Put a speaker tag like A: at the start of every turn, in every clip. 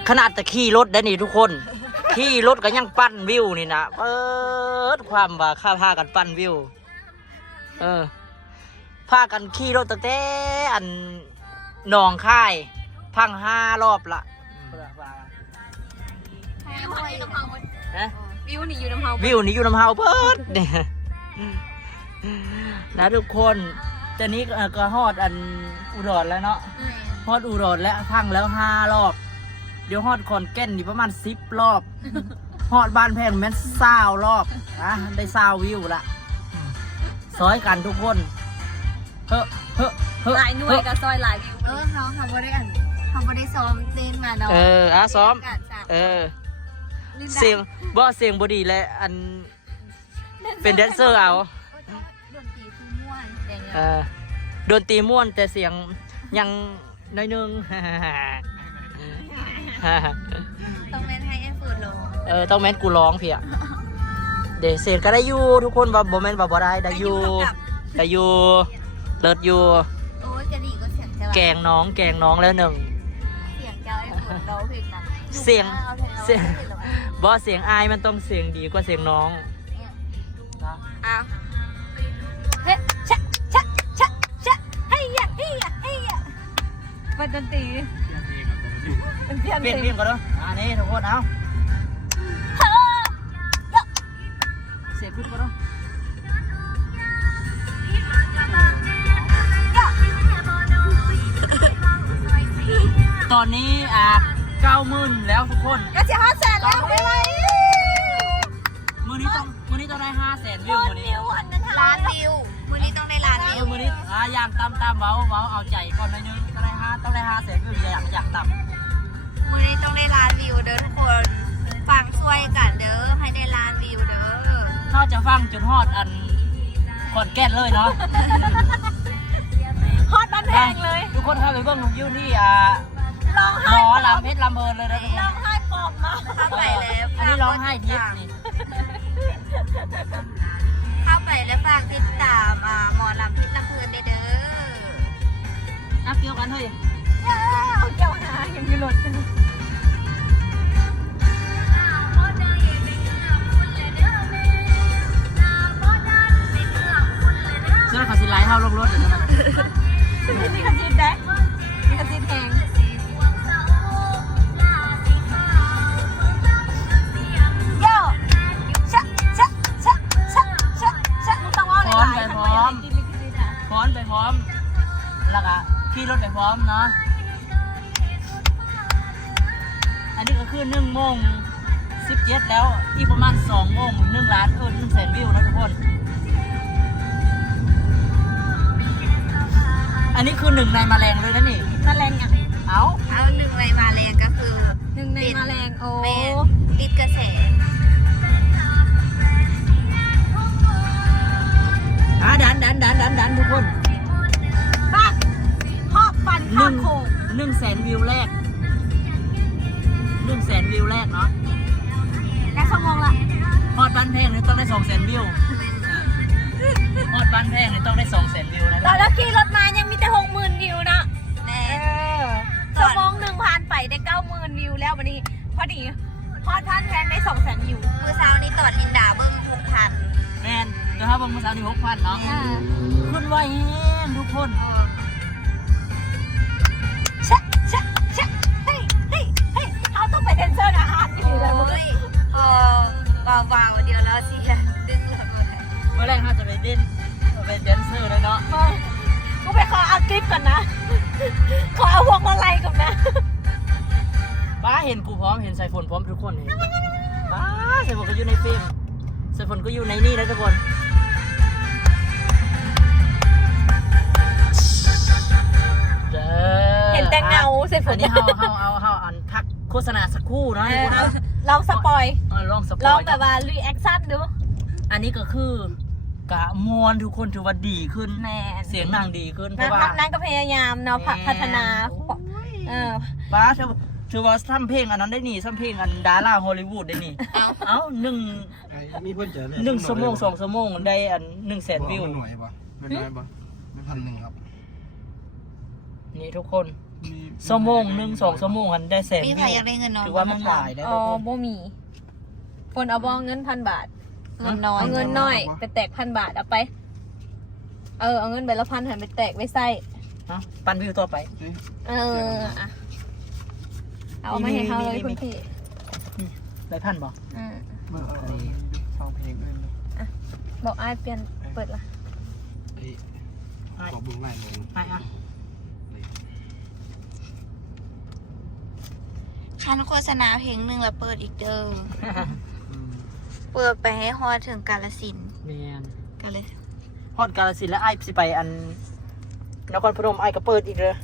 A: ขนาดแต่ขี่รถได้นี่ทุกคนขี่รถก็ยังปั้นวิวนี่นะเปิดความว่าข้าพากันปั้นวิวพากันขี่รถตั้งแต่อันหนองค่ายพัง5 รอบละ
B: วิวนี่อยู่น้ำเฮา
A: วิวนี่อยู่น้ำเฮาเปิดเนี่ยนะทุกคนตอนนี้ก็ฮอดอันอุดรแล้วเนาะฮอดอุดรแล้วพังแล้ว5 รอบเดี๋ยวฮอดขอนแก่นนี่ประมาณ10 รอบฮอดบ้านแพงแม่น20 รอบนะได้20 วิวละซอยกันทุกคน
B: หลายหน่วยกับซอยหลายวิวเขาบ่ได้เขาบ่ได้ซ้อมเต้นมาเนาะ
A: ซ้อมเสียงบ่เสียงบ่ดีและอันเป็นแดนเซอร์เอาดนตรีม่วนแต่เสียงยังน้อยนึง
B: ต้องแม่นให้ฝืนร้อง
A: ต้องแม่นกูร้องเพียเดี๋ยวเสียงก็ได้อยู่ทุกคนว่าบ่แม่นว่าบ่ได้อยู่เลิศอยู่
B: โอ้ยกระดิ่งก็เสียง
A: แกงน้องแล้วหนึ่ง
B: เสียงเจ้าไอ้ฝืนร้องเพลงนั้น
A: เสียงบ่เสียงอายมันต้องเสียงดีกว่าเสียงน้อง
B: อ้าวเฮ้ชะให้ยะเป็นดนตรี
A: เปลี่ยนเพลงก่อนเนาะนี่ทุกคนเอาเสียงขึ้นก่อนเนาะตอนนี้90,000แล้วทุกคน
B: ก็จะ500,000แล้วไปเลย
A: มือนี้ต้องได้500,000 วิวมือนี้
B: ล้านวิวมือนี้ต้องได้ล้านวิว
A: มือนี้อย่างต่ำเบาเอาใจก่อนหน่อยนึงต้องได้500,000 วิวอย่างต่
B: ำมือนี้ต้องได้ล้านวิวเด้อทุกคนฟังช่วยกันเด้อให้ได้ล้านวิวเด้อ
A: ถ้าจะฟังจนฮอดอันขอนแก่นเลยเนาะ
B: ฮอดบ้านแพงเลย
A: ทุกคนเข้าไปเบิ่งวิวที่หมอลำเพชรลำเพลินเลยนะทุกคน
B: ร้องไห้ปอบมาเข้าไปแล้ว
A: อันนี้ร้องไห้ทิพย์นี่
B: เข้าไปแล้วฝากติดตามหมอลำเพชรลำเพลินเด้อ
A: เกี่ยวกันเฮ้ย
B: เอาเกี่ยวหายังมีรถ
A: เสื้อขาสิไลท์เข้าลงรถเดี๋ยวนะ
B: มีกระซิบได้มีกระซิบแหงโย่ชะมึงต้องว่าอะไร
A: ไปพร้อมแล้วก็ขี่รถไปพร้อมเนาะอันนี้ก็คือ1:17แล้วอีกประมาณ2 โมง1 ล้าน100,000 วิวนะทุกคนอันนี้คือ1 ในแมลงเลยนะนี่
B: แมลงอ่ะ
A: เอา
B: 1 ในแมลงก็คือ1 ในแมลงโอ้ติดกระแส
A: ดันทุกคน
B: ฟังหอบฟันข้ามโขง
A: 100,000 วิวแรก100,000 วิวแรกเนาะ
B: และชั่วโมงละ
A: ฮอดบ้านแพงนี่ต้องได้200,000 วิวฮอดบ้านแพงนี่ต้องได้200,000 วิวนะ
B: แล้วขี่รถมายังมีแต่60,000 วิวนะชั่วโมง1ผ่านไปได้90,000 วิวแล้ววันนี้พอดีฮอดบ้านแพงได้200,000 วิวเมื่อเช้านี้ตอดลินดาเบิ้ง6,000
A: แมนเดี๋ยวครับเมื่อเช้านี้6,000เนาะขึ้นไวแห้งทุกคน
B: เขาต้องไปแดนเซอร์อาหารอยู่แล้วเบาๆเดียวแล้วสิดึงเลย
A: เมื่อแรกเขาจะไปเต้นแดนเซอร์เลยเนาะ
B: กูไปขอเอาคลิปก่อนนะขอเอาพวงมาลัยก่อนนะ
A: ป้าเห็นกูพร้อมเห็นสายฝนพร้อมทุกคนเห็นป้าสายฝนก็อยู่ในเฟรมสายฝนก็อยู่ในนี่แล้วทุกคน
B: เห็นแต่เงาสายฝน
A: อันนี้เอาอันพักโฆษณาสักครู่เนาะ
B: ลองสปอย
A: ลอง
B: แบบว่ารีแอคชั่นดู
A: อันนี้ก็คือกะมวนทุกคนถือว่าดีขึ้นเสียงนางดีขึ้นเพราะว่าน
B: างก็พยายามเนาะพัฒนา
A: ป้าถือว่าทำเพลงอันนั้นได้นี่ทำเพลงอันดาราฮอลลีวูดได้นี่เอา1 ชั่วโมง2 ชั่วโมงได้อัน100,000 วิว
C: หน่วยป่ะไม่น้อยป่ะไม่1,000ครับ
A: นี่ทุกคนชั่วโมงหนึ่ง2 ชั่วโมงกันได้แสน
B: มี
A: วิ
B: ใคร
A: ว
B: อยากได้เงินน้อย
A: ถือว่ามันหลายได้
C: อ๋
A: ทุ
C: อก
A: คน
C: บ่มีคนเอาบ่เงิน1,000 บาท
B: เงินน้อย
C: เอาเงินน้อยไปแตก1,000 บาทเอาไปเอาเงินใบละ1,000หันไปแตกไว้ใส่
A: ฮะปั่นวิวต่อไป
C: อะเอามาให้เขาเลยคุณพี่
A: ได้พันบอก
D: ฟังเพลงด้วยนะ
C: บอกอ้ายเปลี่ยนเปิดละ
D: ขอเบื้องหน้าลง
A: ไอ้อะ
B: คันโฆษณาเพลงหนึ่งแล้วเปิดอีกเดิมเปิดไปให้ฮอดถึงกาฬสินธุ์
A: แมน
B: กาฬ
A: ฮอดกาลสินธุ์แล้วไอ้สิไปอันนครพนมไอ้ก็เปิดอีกเลย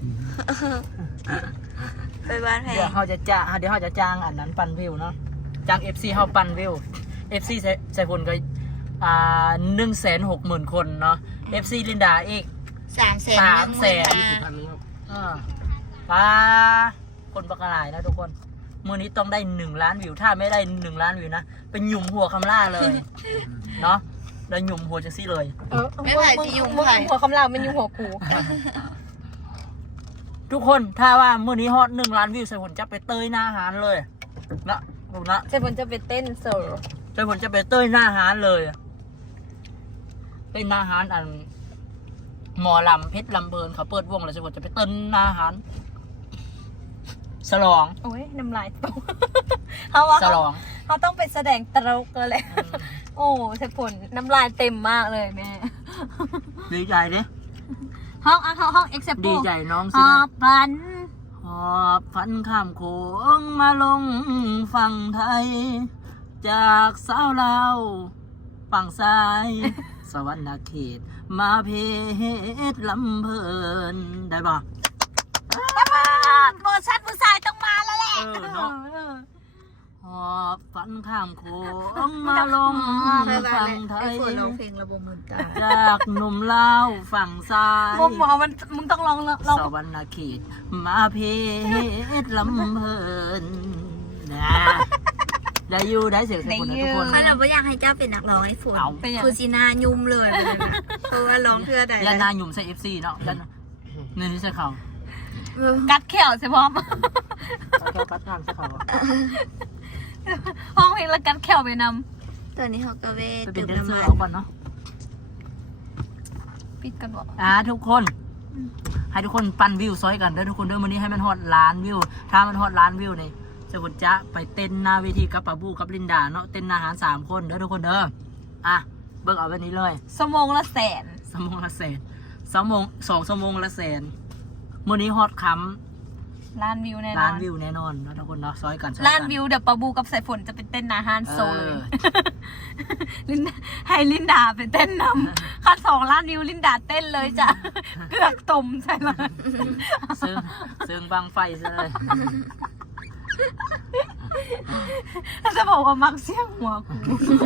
B: ไปบ้านแพ
A: เดี๋ยว
B: ง
A: เขาจะจ้างอันนั้นปั่นวิวเนาะจ้าง FC เขาปั่นวิว FC ใส่ผลก็160,000 คนเนาะ FC ลินดาอีก
D: พันนึงครับ
A: ป้าคนบักหลายนะทุกคนมือนี้ต้องได้1 ล้านวิวถ้าไม่ได้1 ล้านวิวนะเป็นหยุ่มหัวคำล่าเลยเนาะแล้วหยุ่มหัวจังซี่เลย
B: ไม่ไผ่ที่ยุ่งไผ่
C: หัวคำรามมันยุ่งหัวกู
A: ทุกคนถ้าว่ามือนี้ฮอต1 ล้านวิวใส่ผลจะไปเตยหน้าอาหารเลยนะดูนะ
C: ใช่ผมจะไปเต้นโซล
A: ใส่ผลจะไปเตยหน้าอาหารเลยเป็นหน้าอาหารอันหมอลำเพชรลำเบิร์นเขาเปิดวงแล้วใส่ผลจะไปเต้นหน้าอาหารฉลอง
C: โอ้ยน้ำลายตกเขาว่า
A: ฉลอง
C: เขาต้องไปแสดงตลกเลยแหละ โอ้ใช่ผลน้ำลายเต็มมากเลยแม่
A: ดีใจดิ
C: ห้องเอ็กเซป
A: ดีใจน้อง
C: ห
A: สิ
C: อ
A: นะ
C: บบัน
A: หอบพันข้ามโขงมาลงฝั่งไทย จากสาวลาวฝั่งซ้าย สวรรณเขต มาเพชรลำเพลินได้ปะ
C: โบชันผู้ชายต้องมาแล้วแหละ
A: เนาะหอบฟันข้ามโขงมาลงฝั่งไทย
B: ร้องเพลงระบบมือตา
A: จากหนุ่มลาวฝั่งซ้าย
C: หมอมันมึงต้องลอง
A: สวรรณเขต มาเพชรลำเพลินนะได้อยู่ได้เสียงเสียงคนนะทุกคน
B: เขาเราไม่อยากให้เจ้าเป็นนักร้องให้ฝน
A: เอา
B: คือจีน่ายุ่มเลยเพราะว่าร้องเพื่อใด
A: ยานาหยุ่มใส่ FC เนาะยันนี่ใส่เขา
C: กัดแขวใช่พร้อม
A: เขาแค่กัดทางใส่เขา
C: ห้องเพลงแล้วกัดแขวไปน
B: ตอนนี้เขาก็เวท
A: ไปเป็
B: ตื่
A: น
B: น
A: แดนเซอ
B: น้ำ
A: ร์
B: มัน
A: เอาก่อนเนาะ
C: ำปิดกันบอก
A: ทุกคน ให้ทุกคนปั่นวิวซอยกันเด้อทุกคนเด้อวันนี้ให้มันฮอตล้านวิวถ้ามันฮอตล้านวิวนี่จะบุญจะไปเต้นหน้าเวทีกับปาบูกับลินดาเนาะเต้นหน้าอาหาร3 คนเด้อทุกคนเด้อเบิ่งเอาแบบนี้เลย
C: ชั่วโมงละแสน
A: 2 ชั่วโมงละแสน2 ชั่วโมงละแสนมื้อนี้ฮอตค้
C: ล้านวิวแน่
A: ำ
C: น
A: ล้า
C: อน น
A: วิวแน่นอนเนาะทุกคนเนาะซอยกันซอยกั
C: ล้านวิวเดี๋ยวปะบูกับสายฝนจะเป็นเต้นนาฮานโซเลย ให้ลินดาไปเต้นนำขั้น2 ล้านวิวลินดาเต้นเลยจ้ะ เกือกตุ่มใช่ไหม
A: ซึ่งบังไฟซะเลย
C: จะบอกว่ามักเสียงหัวกู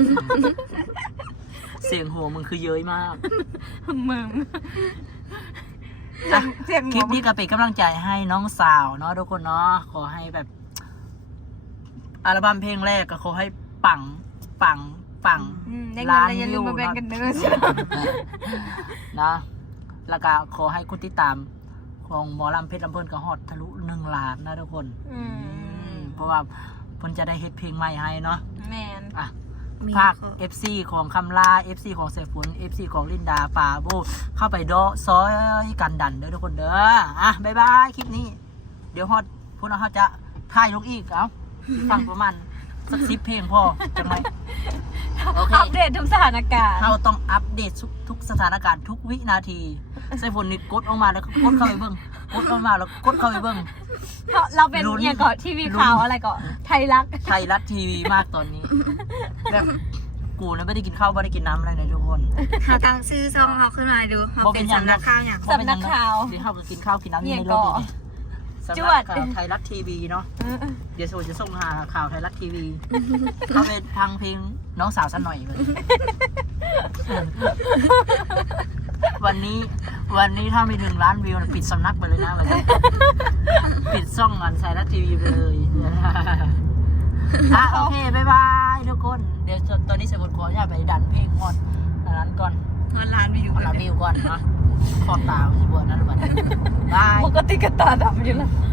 A: เสียงหัวมึงคือเย้ยมาก
C: มึง
A: อ่ะ
C: เสียง
A: ค
C: หั
A: ลิ
C: ว
A: ปนี้ก็เป็นกำลังใจให้น้องสาวเนาะทุกคนเนาะขอให้แบบอัลบั้มเพลงแรกก็ขอให้ปัง
C: ได้เงินอะไรอย่าลืมมาแบ่งกันเด้อ
A: นะแล้วก็ขอให้คุณติดตามของหมอลำเพชรลำเพลินก็ฮอดทะลุ1 ล้านนะทุกคนเพราะว่าเพิ่นจะได้เฮ็ดเพลงใหม่ให้เนาะ
C: แมน
A: ภาค FC ของคำลา FC ของเสฝน FC ของลินดาปาโบเข้าไปดอซอยกันดันเด้อทุกคนเด้อบ๊ายบายคลิปนี้ เดี๋ยวฮอดพวกเราจะถ่ายลงอีกฟังประมาณสัก10 เพลงพอจังไหมโอเค
C: อัปเดตทุกสถานการณ์
A: เราต้องอัปเดตทุกสถานการณ์ทุกวินาทีเสฝนนี่กดออกมาแล้วก็กดเข้าไปเบิ่งกดออกมาแล้วกดเข้าไปเบิ่ง
C: เราเป็นเนี่ยก่อนทีวีข่าวอะไรก่อนไทยรัฐ
A: ไทยรัฐทีวีมากตอนนี้แบบกูนะไม่ได้กินข้าวไม่ได้กินน้ำอะไรเลยทุกคน
B: หาตั้งชื่อช่องเขาขึ้นมาดูเขาเป็นสำนักข่าวอย่าง
C: สำนักข่าว
A: เดี๋ยวเขาไปกินข้าวกินน้ำ
C: เนี่
A: นี่
C: ย
A: ในรถ
C: ก่อ
A: นี่สำ
C: จ
A: นั
C: วด
A: กข่าวไทยรัฐทีวีเนาะเดี๋ยวโซจะส่งหาข่าวไทยรัฐทีวีเขาไปทางเพลงน้องสาวสันหน่อยเลยวันนี้ถ้าไม่ถึงล้านวิวปิดสำนักไปเลยนะวันนี้ปิดช่องอันไทยรัฐทีวีไปเลยโอเคบ๊ายบายทุกคนเดี๋ยวตอนนี้เสร็จบทขออนุญาตไปดันเพลงก่อนอันนั้นก่อน
B: เงินล้านวิว
A: เอาล้านวิวก่อนนะขอบตาสิบ่นั่นบัดบาย
C: ปกติก็ตาดำอยู่แล้ว